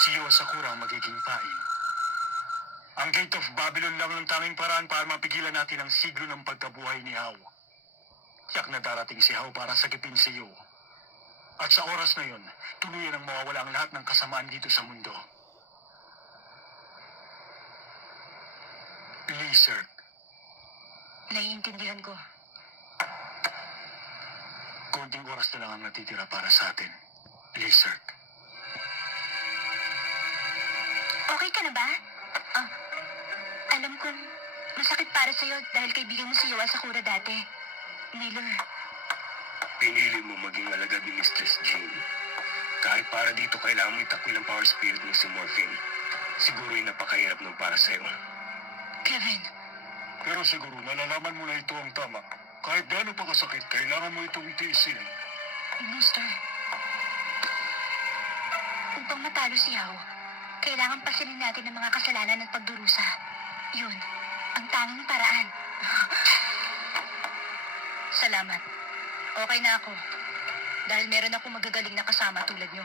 Si Yua Sakura ang magiging pain. Ang Gate of Babylon lang ang tanging paraan para mapigilan natin ang siglo ng pagkabuhay ni Hao. Tiyak na darating si Hao para sagipin si Yu. At sa oras na yun, tuluyan ang mawawala ang lahat ng kasamaan dito sa mundo. Lizard. Naiintindihan ko. Konting oras na lang ang natitira para sa atin. Lizard. Okay ka na ba? Ah, alam kong masakit para sa'yo dahil kaibigan mo si Yua Sakura dati. Miller, Pinili mo maging alagad ni Mistress Jane. Kahit para dito kailangan mo itakwil ang power spirit mo si Morphine. Siguro yung napakahirap nun para sa'yo. Kevin, Pero siguro nalalaman mo na ito ang tama. Kahit gaano pa kasakit, kailangan mo itong tiisin. Booster. Upang matalo si Hao, kailangan pasilin natin ang mga kasalanan at pagdurusa. Yun, ang tanging paraan. Salamat. Okay na ako. Dahil meron akong magagaling na kasama tulad nyo.